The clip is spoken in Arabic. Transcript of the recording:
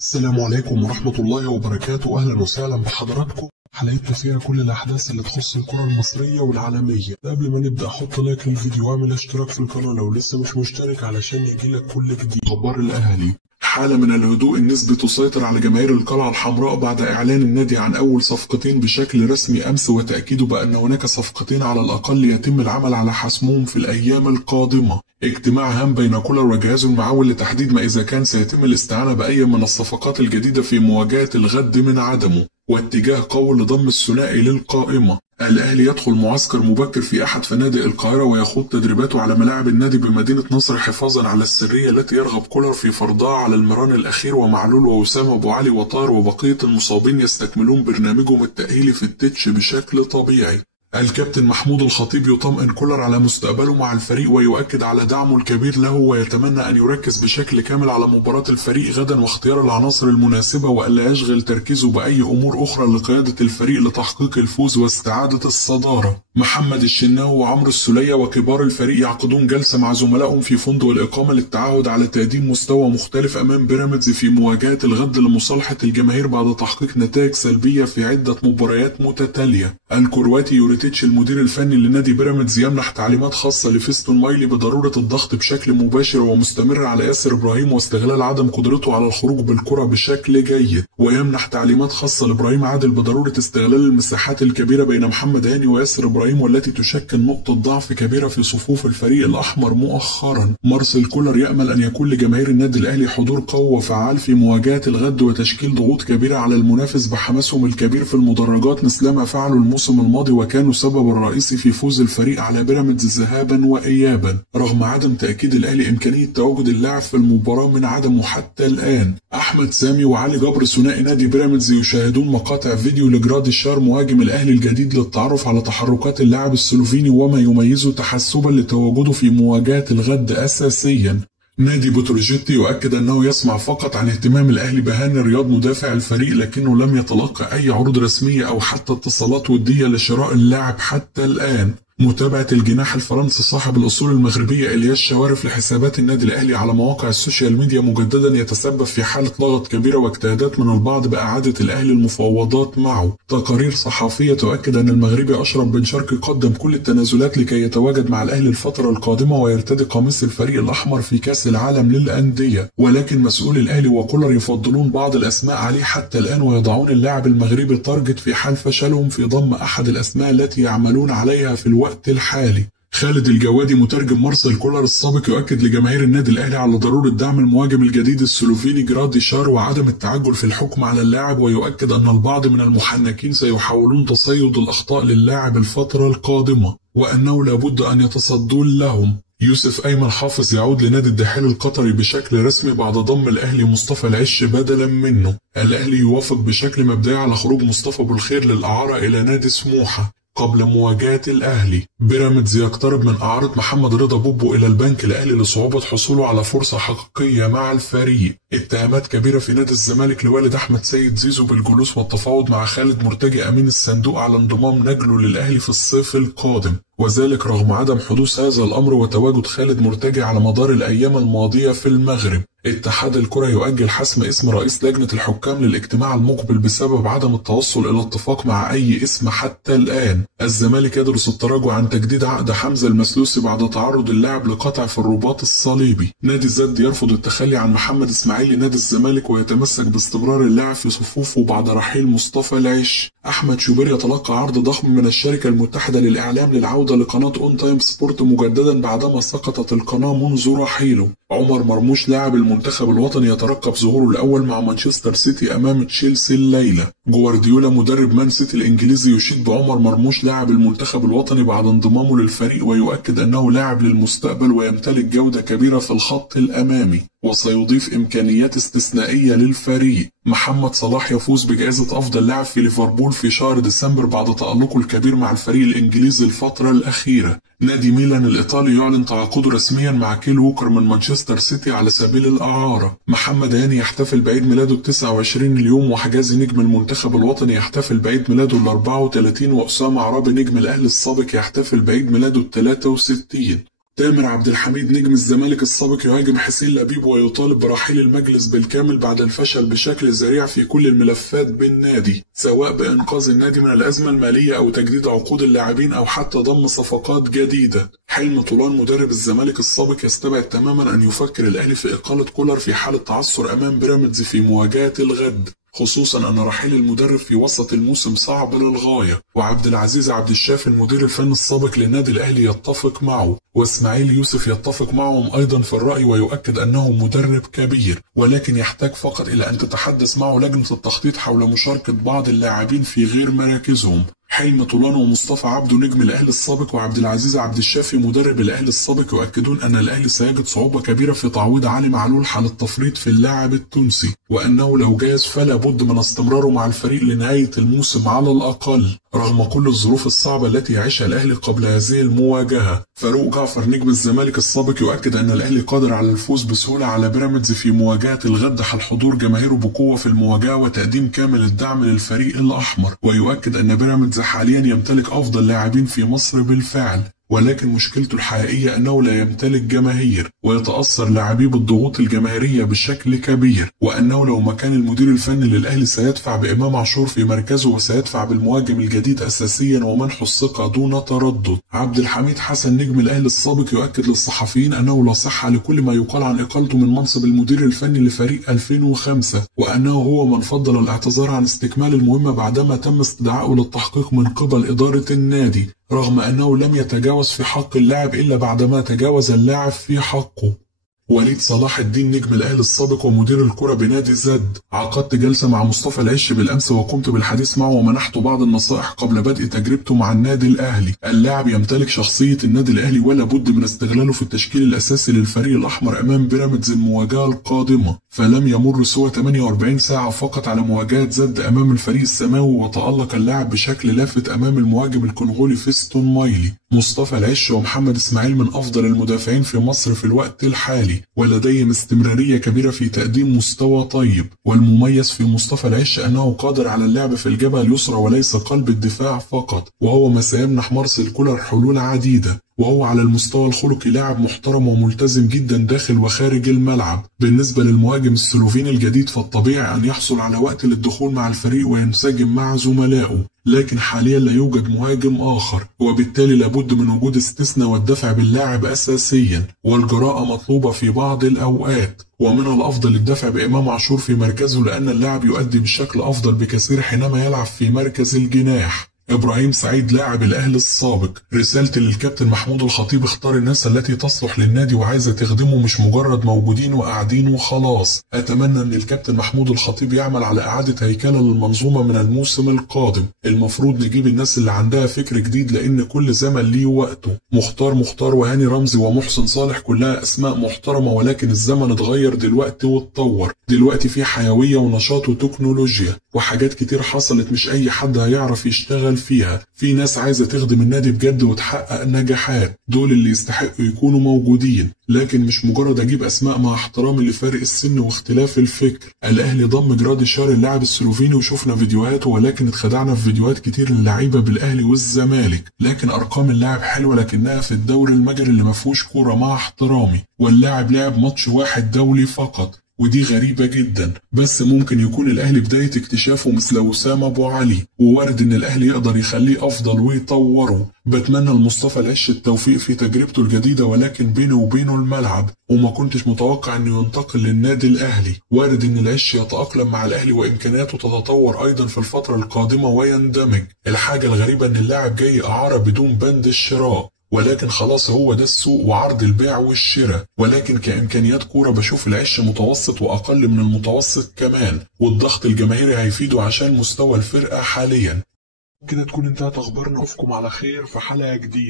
السلام عليكم ورحمة الله وبركاته. أهلا وسهلا بحضراتكم. حلقتنا فيها كل الأحداث اللي تخص الكرة المصرية والعالمية. قبل ما نبدأ حط لايك للفيديو واعمل اشتراك في القناة لو لسه مش مشترك علشان يجيلك كل جديد. أخبار الأهلي: حالة من الهدوء النسبي تسيطر على جماهير القلعة الحمراء بعد إعلان النادي عن أول صفقتين بشكل رسمي أمس، وتأكيده بأن هناك صفقتين على الأقل يتم العمل على حسمهم في الأيام القادمة. اجتماع هام بين كولر وجهازه المعاون لتحديد ما إذا كان سيتم الاستعانة بأي من الصفقات الجديدة في مواجهة الغد من عدمه، واتجاه قوي لضم الثنائي للقائمة. الأهلي يدخل معسكر مبكر في أحد فنادق القاهرة ويخوض تدريباته على ملاعب النادي بمدينة نصر حفاظا على السرية التي يرغب كولر في فرضها على المران الأخير، ومعلول ووسام أبو علي وطاهر وبقية المصابين يستكملون برنامجهم التأهيلي في التتش بشكل طبيعي. الكابتن محمود الخطيب يطمئن كولر على مستقبله مع الفريق ويؤكد على دعمه الكبير له، ويتمنى أن يركز بشكل كامل على مباراة الفريق غدا واختيار العناصر المناسبة، وألا يشغل تركيزه بأي أمور أخرى لقيادة الفريق لتحقيق الفوز واستعادة الصدارة. محمد الشناوي وعمرو السولية وكبار الفريق يعقدون جلسة مع زملائهم في فندق الإقامة للتعهد على تقديم مستوى مختلف أمام بيراميدز في مواجهة الغد لمصالحة الجماهير بعد تحقيق نتائج سلبية في عدة مباريات متتالية. الكرواتي يوريتيتش المدير الفني لنادي بيراميدز يمنح تعليمات خاصة لفيستون مايلي بضرورة الضغط بشكل مباشر ومستمر على ياسر إبراهيم واستغلال عدم قدرته على الخروج بالكرة بشكل جيد، ويمنح تعليمات خاصة لإبراهيم عادل بضرورة استغلال المساحات الكبيرة بين محمد هاني وياسر إبراهيم، والتي تشكل نقطة ضعف كبيرة في صفوف الفريق الأحمر مؤخرا. مارسيل كولر يأمل أن يكون لجماهير النادي الأهلي حضور قوي وفعال في مواجهة الغد وتشكيل ضغوط كبيرة على المنافس بحماسهم الكبير في المدرجات مثلما فعلوا الموسم الماضي وكانوا سبب الرئيسي في فوز الفريق على بيراميدز ذهابا وإيابا، رغم عدم تأكيد الأهلي إمكانية تواجد اللاعب في المباراة من عدمه حتى الآن. أحمد سامي وعلي جبر ثنائي نادي بيراميدز يشاهدون مقاطع فيديو لجراديشار مهاجم الأهلي الجديد للتعرف على تحركات اللاعب السلوفيني وما يميزه تحسبا لتواجده في مواجهة الغد أساسيا. نادي بتروجيت يؤكد أنه يسمع فقط عن اهتمام الأهلي بهاني رياض مدافع الفريق، لكنه لم يتلقى أي عروض رسمية أو حتى اتصالات ودية لشراء اللاعب حتى الآن. متابعة الجناح الفرنسي صاحب الأصول المغربية إلياس شوارف لحسابات النادي الأهلي على مواقع السوشيال ميديا مجددا يتسبب في حالة لغط كبيرة واجتهادات من البعض بإعادة الأهلي المفاوضات معه. تقارير صحفية تؤكد أن المغربي أشرف بن شرقي قدم كل التنازلات لكي يتواجد مع الأهلي الفترة القادمة ويرتدي قميص الفريق الأحمر في كأس العالم للأندية، ولكن مسؤول الأهلي وكولر يفضلون بعض الأسماء عليه حتى الآن، ويضعون اللاعب المغربي تارجت في حال فشلهم في ضم أحد الأسماء التي يعملون عليها في الوقت الحالي. خالد الجوادي مترجم مارسيل كولر السابق يؤكد لجماهير النادي الأهلي على ضرورة دعم المهاجم الجديد السلوفيني جراديشار وعدم التعجل في الحكم على اللاعب، ويؤكد أن البعض من المحنكين سيحاولون تصيد الأخطاء للاعب الفترة القادمة وأنه لابد أن يتصدون لهم. يوسف أيمن حافظ يعود لنادي الدحيل القطري بشكل رسمي بعد ضم الأهلي مصطفى العش بدلا منه. الأهلي يوافق بشكل مبدئي على خروج مصطفى بالخير للإعارة إلى نادي سموحة قبل مواجهة الأهلي. بيراميدز يقترب من إعارة محمد رضا بوبو إلى البنك الأهلي لصعوبة حصوله على فرصة حقيقية مع الفريق. اتهامات كبيرة في نادي الزمالك لوالد أحمد سيد زيزو بالجلوس والتفاوض مع خالد مرتجي أمين الصندوق على انضمام نجله للأهلي في الصيف القادم، وذلك رغم عدم حدوث هذا الأمر وتواجد خالد مرتجي على مدار الأيام الماضية في المغرب. اتحاد الكرة يؤجل حسم اسم رئيس لجنة الحكام للاجتماع المقبل بسبب عدم التوصل إلى اتفاق مع أي اسم حتى الآن. الزمالك يدرس التراجع عن تجديد عقد حمزة المسلوسي بعد تعرض اللاعب لقطع في الرباط الصليبي. نادي الزد يرفض التخلي عن محمد إسماعيل لنادي الزمالك ويتمسك باستمرار اللاعب في صفوفه بعد رحيل مصطفى العش. أحمد شوبير يتلقى عرض ضخم من الشركة المتحدة للإعلام للعودة لقناة أون تايم سبورت مجددا بعدما سقطت القناة منذ رحيله. عمر مرموش لاعب المنتخب الوطني يترقب ظهوره الأول مع مانشستر سيتي أمام تشيلسي الليلة. جوارديولا مدرب مان سيتي الإنجليزي يشيد بعمر مرموش لاعب المنتخب الوطني بعد انضمامه للفريق، ويؤكد أنه لاعب للمستقبل ويمتلك جودة كبيرة في الخط الأمامي وسيضيف إمكانيات استثنائية للفريق. محمد صلاح يفوز بجائزة أفضل لاعب في ليفربول في شهر ديسمبر بعد تألقه الكبير مع الفريق الإنجليزي الفترة الأخيرة. نادي ميلان الإيطالي يعلن تعاقده رسميا مع كيل ووكر من مانشستر سيتي على سبيل الإعارة. محمد هاني يحتفل بعيد ميلاده 29 اليوم، وحجازي نجم المنتخب الوطني يحتفل بعيد ميلاده 34، وأسامة عرابي نجم الأهلي السابق يحتفل بعيد ميلاده 63. تامر عبد الحميد نجم الزمالك السابق يهاجم حسين لبيب ويطالب برحيل المجلس بالكامل بعد الفشل بشكل ذريع في كل الملفات بالنادي، سواء بإنقاذ النادي من الأزمة المالية أو تجديد عقود اللاعبين أو حتى ضم صفقات جديدة. حلمي طولان مدرب الزمالك السابق يستبعد تماما أن يفكر الأهلي في إقالة كولر في حالة تعثر أمام بيراميدز في مواجهة الغد، خصوصا أن رحيل المدرب في وسط الموسم صعب للغاية. وعبد العزيز عبد الشافي المدير الفني السابق للنادي الأهلي يتفق معه، وإسماعيل يوسف يتفق معهم أيضا في الرأي ويؤكد أنه مدرب كبير، ولكن يحتاج فقط إلى أن تتحدث معه لجنة التخطيط حول مشاركة بعض اللاعبين في غير مراكزهم. حلمي طولان ومصطفى عبده نجم الأهلي السابق وعبد العزيز عبد الشافي مدرب الأهلي السابق يؤكدون أن الأهلي سيجد صعوبة كبيرة في تعويض علي معلول حال التفريط في اللاعب التونسي، وأنه لو جاز فلا بد من استمراره مع الفريق لنهاية الموسم على الأقل رغم كل الظروف الصعبة التي يعيشها الأهلي قبل هذه المواجهة. فاروق جعفر نجم الزمالك السابق يؤكد أن الأهلي قادر على الفوز بسهولة على بيراميدز في مواجهة الغد حال حضور جماهيره بقوة في المواجهة وتقديم كامل الدعم للفريق الأحمر، ويؤكد أن بيراميدز حاليا يمتلك أفضل لاعبين في مصر بالفعل، ولكن مشكلته الحقيقية أنه لا يمتلك جماهير ويتأثر لاعبيه بالضغوط الجماهيرية بشكل كبير، وأنه لو مكان المدير الفني للأهلي سيدفع بإمام عاشور في مركزه وسيدفع بالمهاجم الجديد أساسيا ومنحه الثقة دون تردد. عبد الحميد حسن نجم الأهلي السابق يؤكد للصحفيين أنه لا صحة لكل ما يقال عن إقالته من منصب المدير الفني لفريق 2005، وأنه هو من فضل الاعتذار عن استكمال المهمة بعدما تم استدعائه للتحقيق من قبل إدارة النادي، رغم أنه لم يتجاوز في حق اللاعب إلا بعدما تجاوز اللاعب في حقه. وليد صلاح الدين نجم الأهلي السابق ومدير الكرة بنادي زد، عقدت جلسة مع مصطفى العش بالأمس وقمت بالحديث معه ومنحته بعض النصائح قبل بدء تجربته مع النادي الأهلي. اللاعب يمتلك شخصية النادي الأهلي ولا بد من استغلاله في التشكيل الأساسي للفريق الأحمر أمام بيراميدز المواجهة القادمة، فلم يمر سوى 48 ساعة فقط على مواجهة زد أمام الفريق السماوي وتألق اللاعب بشكل لافت أمام المهاجم الكونغولي فيستون مايلي. مصطفى العش ومحمد إسماعيل من أفضل المدافعين في مصر في الوقت الحالي، ولديهم استمرارية كبيرة في تقديم مستوى طيب، والمميز في مصطفى العش أنه قادر على اللعب في الجبهة اليسرى وليس قلب الدفاع فقط، وهو ما سيمنح مارسيل كولر حلول عديدة. وهو على المستوى الخلقي لاعب محترم وملتزم جدا داخل وخارج الملعب. بالنسبة للمهاجم السلوفيني الجديد فالطبيعي أن يحصل على وقت للدخول مع الفريق وينسجم مع زملائه، لكن حاليا لا يوجد مهاجم آخر، وبالتالي لابد من وجود استثناء والدفع باللاعب أساسيا، والجراءة مطلوبة في بعض الأوقات، ومن الأفضل الدفع بإمام عاشور في مركزه لأن اللاعب يؤدي بشكل أفضل بكثير حينما يلعب في مركز الجناح. إبراهيم سعيد لاعب الأهلي السابق، رسالتي للكابتن محمود الخطيب: اختار الناس التي تصلح للنادي وعايزة تخدمه مش مجرد موجودين وقاعدين وخلاص. أتمنى أن الكابتن محمود الخطيب يعمل على إعادة هيكلة للمنظومة من الموسم القادم. المفروض نجيب الناس اللي عندها فكر جديد لأن كل زمن ليه وقته. مختار وهاني رمزي ومحسن صالح كلها أسماء محترمة، ولكن الزمن اتغير دلوقتي واتطور، دلوقتي في حيوية ونشاط وتكنولوجيا وحاجات كتير حصلت مش أي حد هيعرف يشتغل فيها. في ناس عايزة تخدم النادي بجد وتحقق نجاحات، دول اللي يستحقوا يكونوا موجودين، لكن مش مجرد اجيب اسماء مع احترامي لفرق السن واختلاف الفكر. الاهلي ضم جرادي شار اللاعب السلوفيني وشفنا فيديوهاته، ولكن اتخدعنا في فيديوهات كتير للعيبه بالاهلي والزمالك، لكن ارقام اللاعب حلوه لكنها في الدوري المجري اللي ما فيهوش كوره مع احترامي، واللاعب لعب ماتش واحد دولي فقط، ودي غريبة جدا. بس ممكن يكون الأهلي بداية اكتشافه مثل وسام أبو علي، ووارد إن الأهلي يقدر يخليه أفضل ويطوره. بتمنى لمصطفى العش التوفيق في تجربته الجديدة، ولكن بينه وبينه الملعب، وما كنتش متوقع إنه ينتقل للنادي الأهلي. وارد إن العش يتأقلم مع الأهلي وإمكانياته تتطور أيضا في الفترة القادمة ويندمج. الحاجة الغريبة إن اللاعب جاي إعارة بدون بند الشراء، ولكن خلاص هو ده السوق وعرض البيع والشراء. ولكن كإمكانيات كورة بشوف العش متوسط وأقل من المتوسط كمان، والضغط الجماهيري هيفيده عشان مستوى الفرقة حاليا. كده تكون انتهت أخبارنا، أشوفكم على خير في حلقة جديدة.